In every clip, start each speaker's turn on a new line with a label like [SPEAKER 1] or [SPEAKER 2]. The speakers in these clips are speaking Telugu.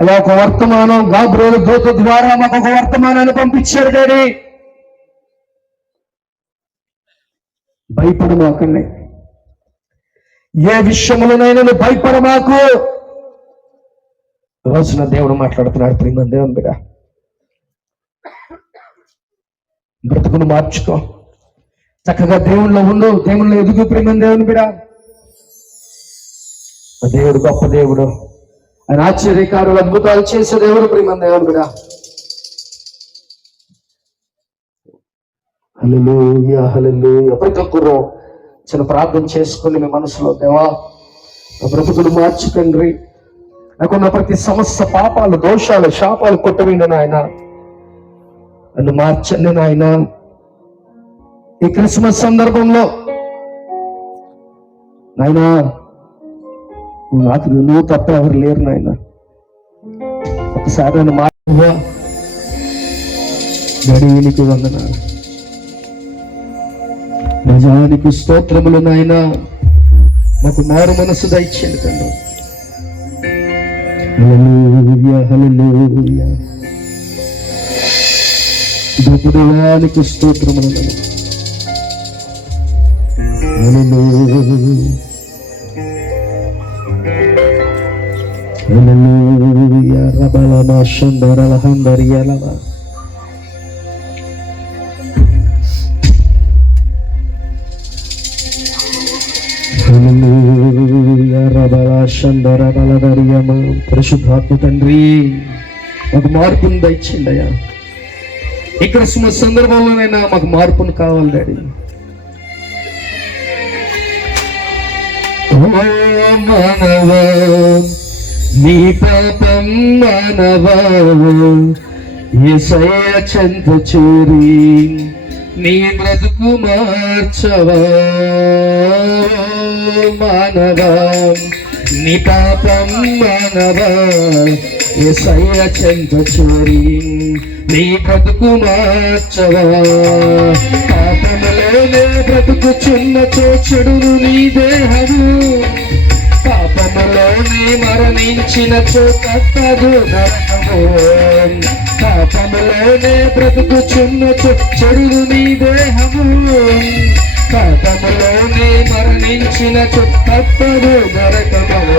[SPEAKER 1] అలా ఒక వర్తమానం గాబ్రోలు దూత ద్వారా మాకు ఒక వర్తమానాన్ని పంపించారు డాడీ. భయపడమాకండి. ఏ విషయంలోనైనా నువ్వు భయపడమాకు. రోజున దేవుడు మాట్లాడుతున్నాడు ప్రియమ దేవుని బిడ్డ. బ్రతుకును మార్చుకో. చక్కగా దేవుళ్ళో ఉండు దేవుళ్ళో ఎదుగు ప్రేమ దేవుని బిడా దేవుడు గొప్ప దేవుడు. ఆయన ఆశ్చర్యకారులు అద్భుతాలు చేసే దేవుడు ప్రేమ దేవుని బిడ. హల్లెలూయా హల్లెలూయా. ప్రతి ఒక్కరు చిన్న ప్రార్థన చేసుకుని మీ మనసులో దేవా నా బ్రతుకును మార్చు తండ్రి. నాకున్న ప్రతి సమస్య పాపాలు దోషాలు శాపాలు కొట్టవిండు నాయన. నన్ను మార్చండి నాయన. ఈ క్రిస్మస్ సందర్భంలో నాయనా రాత్రి నువ్వు తప్ప ఎవరు లేరు నాయన. ఒకసారి నన్ను మార్చువా గడివినికి వందనాలు. నిజానికి స్తోత్రములు నాయన. మాకు మారు మనసు దయచేయండి తండ్రి హల్లెలూయా హల్లెలూయా. స్తోత్రములు పరిశుద్ధాత్మ తండ్రి మాకు మార్పును దయచిందయ్యా ఈ క్రిస్మస్ సందర్భంలోనైనా మాకు మార్పును కావాలి డాడీ. మానవ నీ పాపం మానవ ఎసయ చెంత చేరి నీ బ్రతుకు మార్చవా? మానవా నీ పాపం మానవా? ఎసయ చెంత చేరి నీ బ్రతుకు మార్చవా? పాపములోనే బ్రతుకుచున్న చెడును నీ దేహము మరణించిన తప్పదు నరకము. పాపములోనే బ్రతుకుచున్న చెడును నీ దేహము. పాపములోనే మరణించిన తప్పదు నరకము.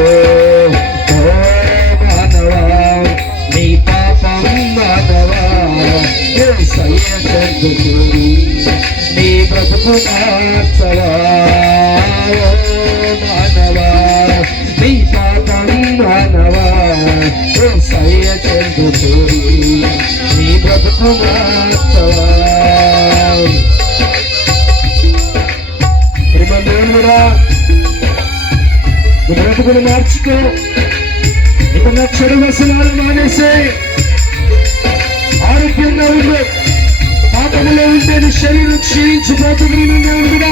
[SPEAKER 1] మానవా నీ పాపం మానవా. యేసయ్య నీ బ్రతుకు మార్చవా? బ్రతుకును మార్చుకో ఇక చెడు వ్యసనాలు మానేసే ఆరోగ్యంగా ఉండు. పాపములో ఉంటే నీ శరీరం క్షీణించిపోతుంది. నేను కూడా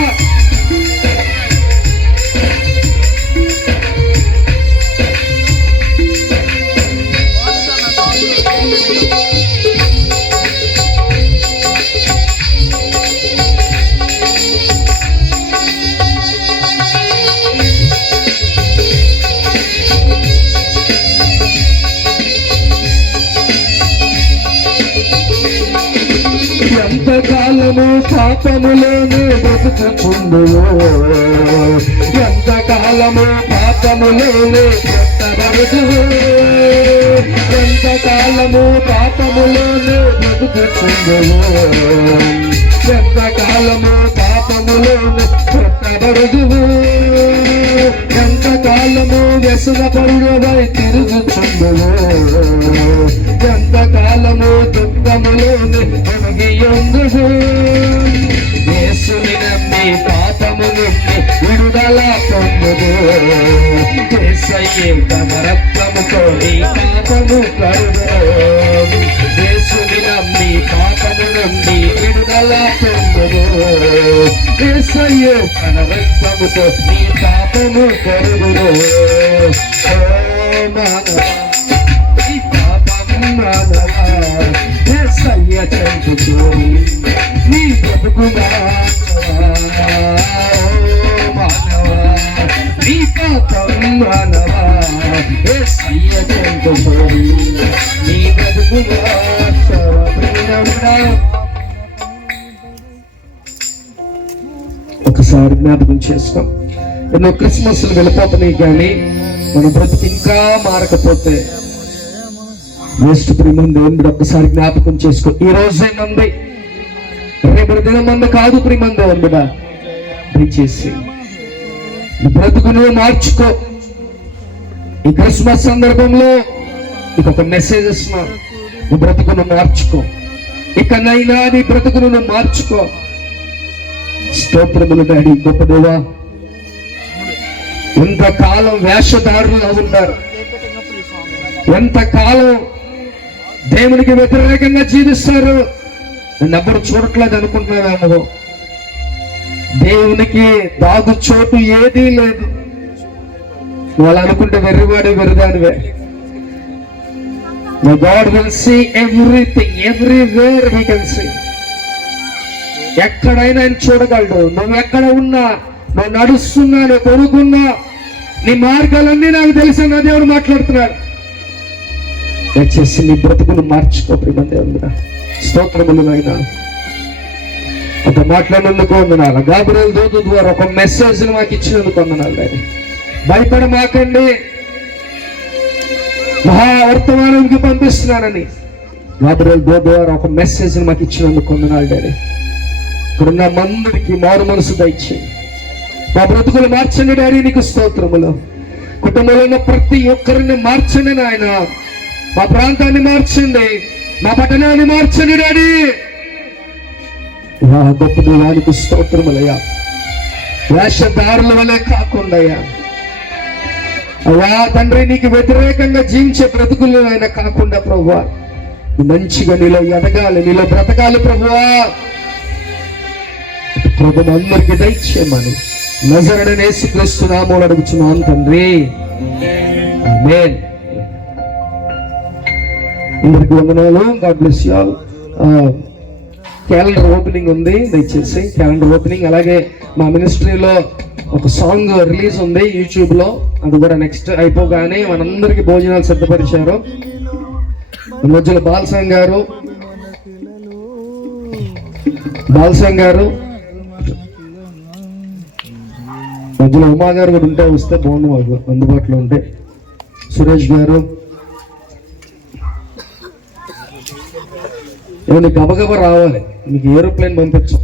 [SPEAKER 1] పాపములోనే బ్రతుకుతుందో ఎంతకాలము పాపములోనే బ్రతబడదు ఎంతకాలము పాపములోనే బ్రతుకుతుందో ఎంతకాలము పాపములోనే బ్రతబడదు ఎంతకాలము వ్యసన పరుడై తిరుగుచుండవు ఎంతకాలము దుఃఖములోని మనకి ఎందుకు? యేసుని నమ్మి పాపము నుండి విడుదల పొందుదు. యేసయ్యే తన రక్తముతో నీ పాపము కరుడు యేసుని నమ్మి పాపము నుండి విడుదల పొందుదు. యేసయ్యే తన రక్తముతో నీ పాపము కరుడు నీ మానవా నీ బ్రతుకు జ్ఞాపకం చేసుకో ఎన్నో క్రిస్మస్లు వెళ్ళిపోతున్నాయి కానీ మన బ్రతికి ఇంకా మారకపోతే వేస్ట్ ప్రేమం దేవుడు ఒక్కసారి జ్ఞాపకం చేసుకో. ఈ రోజే మంది రేపటి దినం మంది కాదు ప్రేమం దేవుని బిడ్డ దయచేసి బ్రతుకును మార్చుకో. ఈ క్రిస్మస్ సందర్భంలో ఇక ఒక మెసేజ్ ఇస్తున్నా. నీ బ్రతుకును మార్చుకో. ఇకనైనా నీ బ్రతుకును మార్చుకో. స్తోత్రములు డాడీ గొప్ప దేవా. ఎంతకాలం వేషధారులుగా ఉంటారు ఎంతకాలం దేవునికి వ్యతిరేకంగా జీవిస్తారు. నన్ను ఎవరు చూడట్లేదు అనుకుంటున్నాను దేవునికి దాగు చోటు ఏదీ లేదు. వాళ్ళు అనుకుంటే వెర్రివాడి వెర్రిదానివే. My God will see everything, everywhere he can. ఎక్కడైనా ఆయన చూడగలడు నువ్వు ఎక్కడ ఉన్నా నువ్వు నడుస్తున్నా నువ్వు కొనుక్కున్నా నీ మార్గాలన్నీ నాకు తెలిసిన నా దేవుడు మాట్లాడుతున్నాడు. దయచేసి నీ బ్రతుకును మార్చుకో ప్రియమ దేవుడు స్తోత్రములు అయినా అంత మాట్లాడినందుకు వందనాలు. గాబురేల్ దోతు ద్వారా ఒక మెసేజ్ మాకు ఇచ్చినందుకు వందనాలు భయపడ మాకండి మహావర్తమానానికి పంపిస్తున్నానని. గాబురేల్ దో ద్వారా ఒక మెసేజ్ మాకు ఇచ్చినందుకు వందనాలు డాడీ ఇక్కడున్న మందరికి మారు మనసు దయచి మా బ్రతుకులు మార్చండి డాడీ నీకు స్తోత్రములు. కుటుంబంలో ఉన్న ప్రతి ఒక్కరిని మార్చండి నాయన. మా ప్రాంతాన్ని మార్చండి. మా పట్టణాన్ని మార్చండి డాడీ. వా గొప్ప దేవానికి స్తోత్రములయ్యా. వేషధారుల వలె కాకుండా అయ్యా అయ్యా తండ్రి నీకు వ్యతిరేకంగా జీవించే బ్రతుకులు అయినా కాకుండా ప్రభువా మంచిగా నీలో ఎదగాలి నీలో బ్రతకాలి ప్రభువా కృపను అందరికి దయచేయమని నజరడని యేసుక్రీస్తు నామములో అడుగుచున్నాను తండ్రి. ఆమేన్. అందరికి వందనాలు. God bless you all calendar opening ఉంది దయచేసి క్యాలెండర్ ఓపెనింగ్. అలాగే మా మినిస్ట్రీలో ఒక సాంగ్ రిలీజ్ ఉంది యూట్యూబ్లో. అది కూడా నెక్స్ట్ అయిపోగానే మనందరికీ భోజనాలు సిద్ధపరిచారు. ఈ మధ్యలో బాలసాంగ్ గారు. బాలసాంగ్ గారు మధ్యలో ఉమా గారు కూడా ఉంటే వస్తే బాగుంది మాకు అందుబాటులో ఉంటే. సురేష్ గారు. ఏమన్నా గబగబా రావాలి. మీకు ఏరోప్లేన్ పంపించాం.